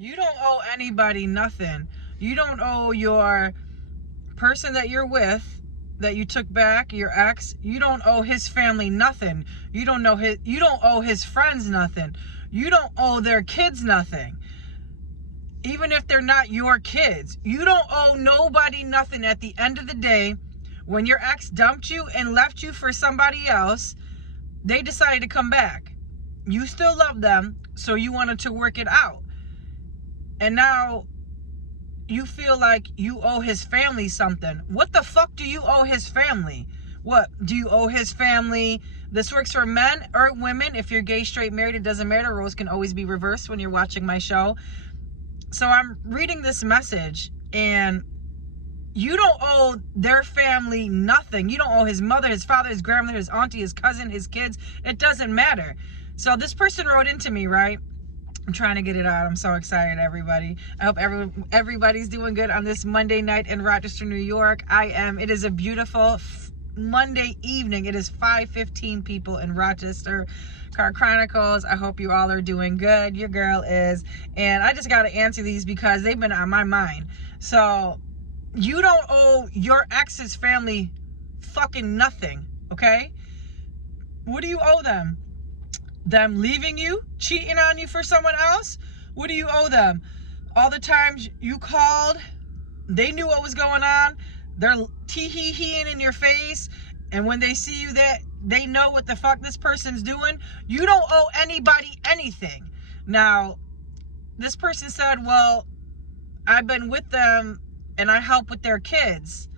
You don't owe anybody nothing. You don't owe your person that you're with, that you took back, your ex, you don't owe his family nothing. You don't owe his friends nothing. You don't owe their kids nothing. Even if they're not your kids, you don't owe nobody nothing. At the end of the day, when your ex dumped you and left you for somebody else, they decided to come back. You still love them, so you wanted to work it out. And now you feel like you owe his family something. What the fuck do you owe his family? What do you owe his family? This works for men or women. If you're gay, straight, married, it doesn't matter. Roles can always be reversed when you're watching my show. So I'm reading this message, and you don't owe their family nothing. You don't owe his mother, his father, his grandmother, his auntie, his cousin, his kids. It doesn't matter. So this person wrote into me, right? I'm trying to get it out. I'm so excited, everybody. I hope everybody's doing good on this Monday night in Rochester, New York. It is a beautiful Monday evening. It is 5:15 people in Rochester. Car Chronicles, I hope you all are doing good. Your girl is. And I just got to answer these because they've been on my mind. So you don't owe your ex's family fucking nothing, okay? What do you owe them? Them leaving you, cheating on you for someone else? What do you owe them? All the times you called, they knew what was going on. They're tee-hee-heeing in your face, and when they see you, that they know what the fuck this person's doing. You don't owe anybody anything. Now, this person said, well, I've been with them and I help with their kids.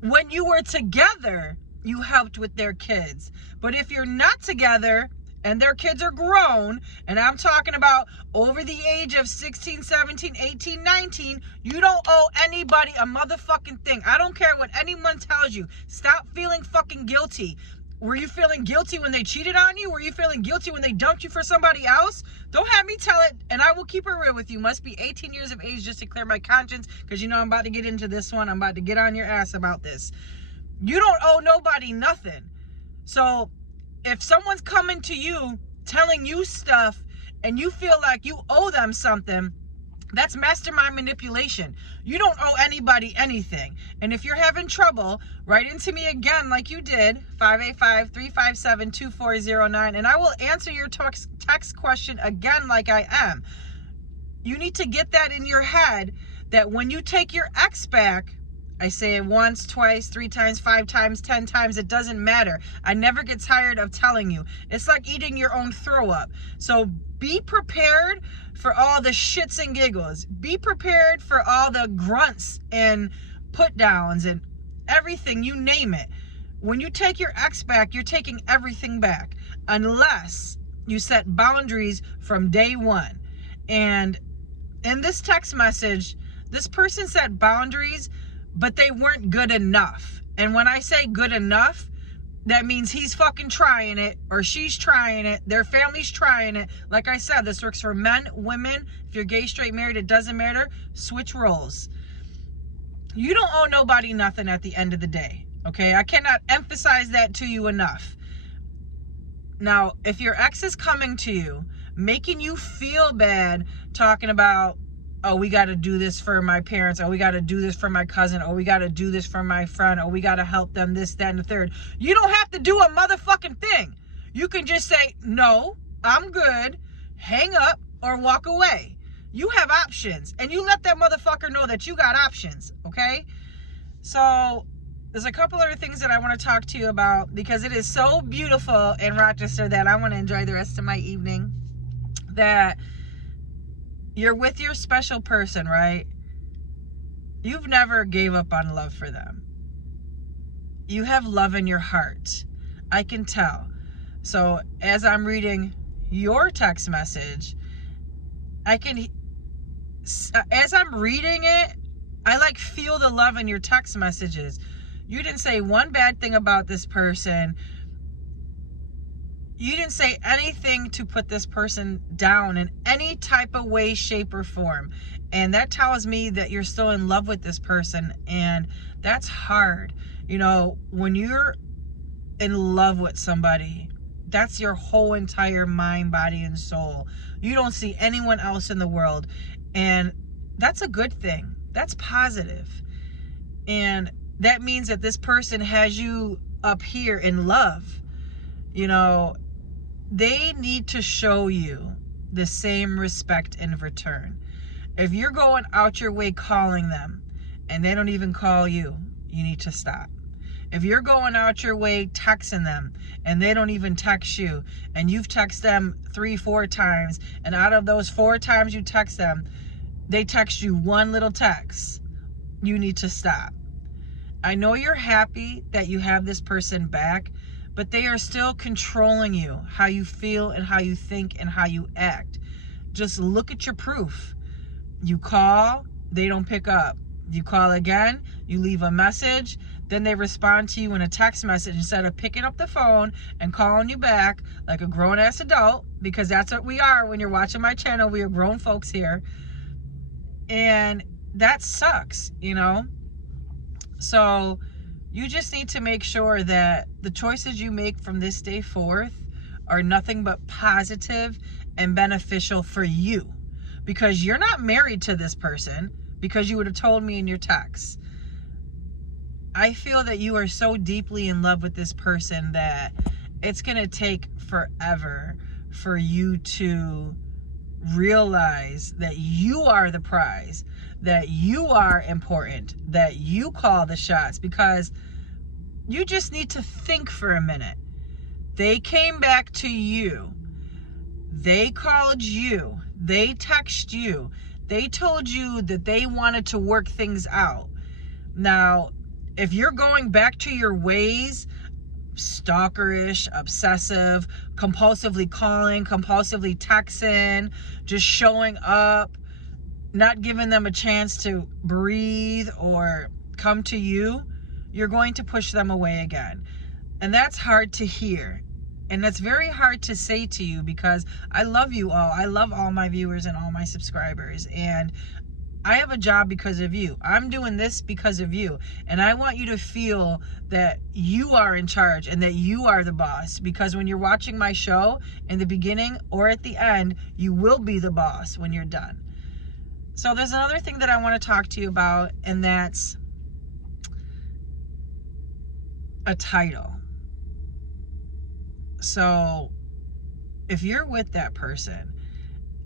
When you were together, you helped with their kids. But if you're not together and their kids are grown, and I'm talking about over the age of 16, 17, 18, 19, you don't owe anybody a motherfucking thing. I don't care what anyone tells you. Stop feeling fucking guilty. Were you feeling guilty when they cheated on you? Were you feeling guilty when they dumped you for somebody else? Don't have me tell it, and I will keep it real with you. Must be 18 years of age just to clear my conscience, because you know I'm about to get into this one. I'm about to get on your ass about this. You don't owe nobody nothing. So if someone's coming to you telling you stuff and you feel like you owe them something, that's mastermind manipulation. You don't owe anybody anything. And if you're having trouble, write into me again like you did, 585-357-2409, and I will answer your text question again like I am. You need to get that in your head that when you take your ex back, I say it once, twice, 3 times, 5 times, 10 times, it doesn't matter. I never get tired of telling you. It's like eating your own throw up. So be prepared for all the shits and giggles. Be prepared for all the grunts and put downs and everything, you name it. When you take your ex back, you're taking everything back, unless you set boundaries from day one. And in this text message, this person set boundaries, but they weren't good enough. And when I say good enough, that means he's fucking trying it, or she's trying it, their family's trying it. Like I said, this works for men, women. If you're gay, straight, married, it doesn't matter. Switch roles. You don't owe nobody nothing at the end of the day, okay? I cannot emphasize that to you enough. Now, if your ex is coming to you, making you feel bad, talking about, oh, we got to do this for my parents. Oh, we got to do this for my cousin. Oh, we got to do this for my friend. Oh, we got to help them, this, that, and the third. You don't have to do a motherfucking thing. You can just say, no, I'm good, hang up, or walk away. You have options, and you let that motherfucker know that you got options, okay? So there's a couple other things that I want to talk to you about, because it is so beautiful in Rochester that I want to enjoy the rest of my evening. That you're with your special person, right? You've never gave up on love for them. You have love in your heart. I can tell. So as I'm reading your text message, as I'm reading it, I like feel the love in your text messages. You didn't say one bad thing about this person. You didn't say anything to put this person down in any type of way, shape, or form. And that tells me that you're still in love with this person. And that's hard. You know, when you're in love with somebody, that's your whole entire mind, body, and soul. You don't see anyone else in the world. And that's a good thing. That's positive. And that means that this person has you up here in love. You know, they need to show you the same respect in return. If you're going out your way calling them and they don't even call you, you need to stop. If you're going out your way texting them and they don't even text you, and you've texted them 3-4 times, and out of those 4 times you text them, they text you one little text, you need to stop. I know you're happy that you have this person back, but they are still controlling you, how you feel and how you think and how you act. Just look at your proof. You call, they don't pick up. You call again, you leave a message, then they respond to you in a text message instead of picking up the phone and calling you back like a grown-ass adult, because that's what we are when you're watching my channel. We are grown folks here. And that sucks, you know? So you just need to make sure that the choices you make from this day forth are nothing but positive and beneficial for you, because you're not married to this person, because you would have told me in your text. I feel that you are so deeply in love with this person that it's going to take forever for you to realize that you are the prize, that you are important, that you call the shots, because you just need to think for a minute. They came back to you. They called you. They texted you. They told you that they wanted to work things out. Now, if you're going back to your ways, stalkerish, obsessive, compulsively calling, compulsively texting, just showing up, not giving them a chance to breathe or come to you, you're going to push them away again. And that's hard to hear. And that's very hard to say to you, because I love you all. I love all my viewers and all my subscribers. And I have a job because of you. I'm doing this because of you. And I want you to feel that you are in charge and that you are the boss. Because when you're watching my show, in the beginning or at the end, you will be the boss when you're done. So there's another thing that I want to talk to you about, and that's a title. So if you're with that person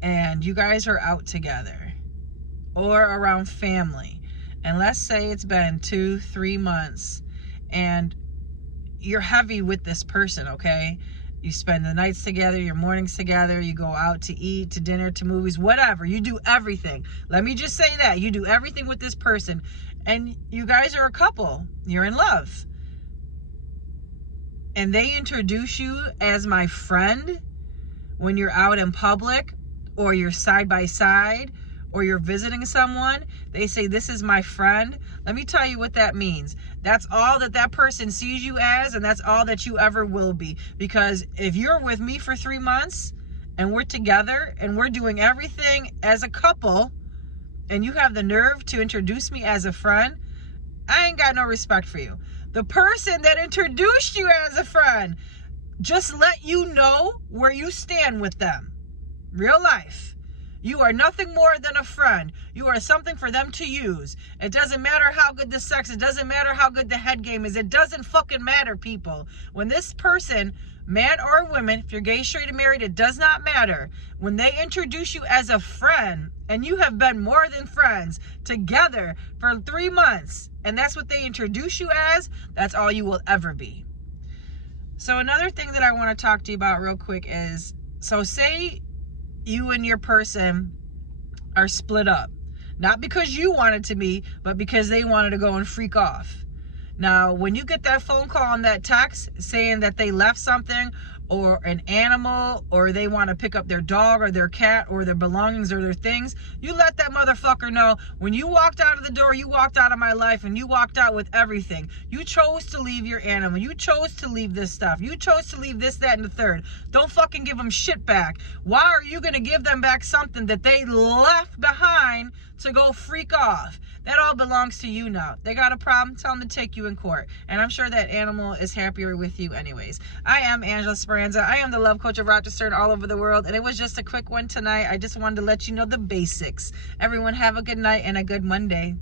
and you guys are out together or around family, and let's say it's been 2-3 months and you're heavy with this person, okay? You spend the nights together, your mornings together, you go out to eat, to dinner, to movies, whatever. You do everything. Let me just say that. You do everything with this person, and you guys are a couple. You're in love. And they introduce you as my friend when you're out in public, or you're side by side, or you're visiting someone. They say, this is my friend. Let me tell you what that means. That's all that that person sees you as, and that's all that you ever will be. Because if you're with me for 3 months and we're together and we're doing everything as a couple, and you have the nerve to introduce me as a friend, I ain't got no respect for you. The person that introduced you as a friend just let you know where you stand with them. Real life. You are nothing more than a friend. You are something for them to use. It doesn't matter how good the sex, it doesn't matter how good the head game is. It doesn't fucking matter, people. When this person, man or woman, if you're gay, straight, or married, it does not matter. When they introduce you as a friend, and you have been more than friends together for 3 months, and that's what they introduce you as, that's all you will ever be. So another thing that I want to talk to you about real quick is, so say you and your person are split up. Not because you wanted to be, but because they wanted to go and freak off. Now, when you get that phone call and that text saying that they left something, or an animal, or they want to pick up their dog or their cat or their belongings or their things, you let that motherfucker know, when you walked out of the door, you walked out of my life, and you walked out with everything. You chose to leave your animal. You chose to leave this stuff. You chose to leave this, that, and the third. Don't fucking give them shit back. Why are you going to give them back something that they left behind to go freak off? That all belongs to you now. They got a problem, tell them to take you in court. And I'm sure that animal is happier with you anyways. I am Angela Spur. Esperanza. I am the love coach of Rochester and all over the world. And it was just a quick one tonight. I just wanted to let you know the basics. Everyone have a good night and a good Monday.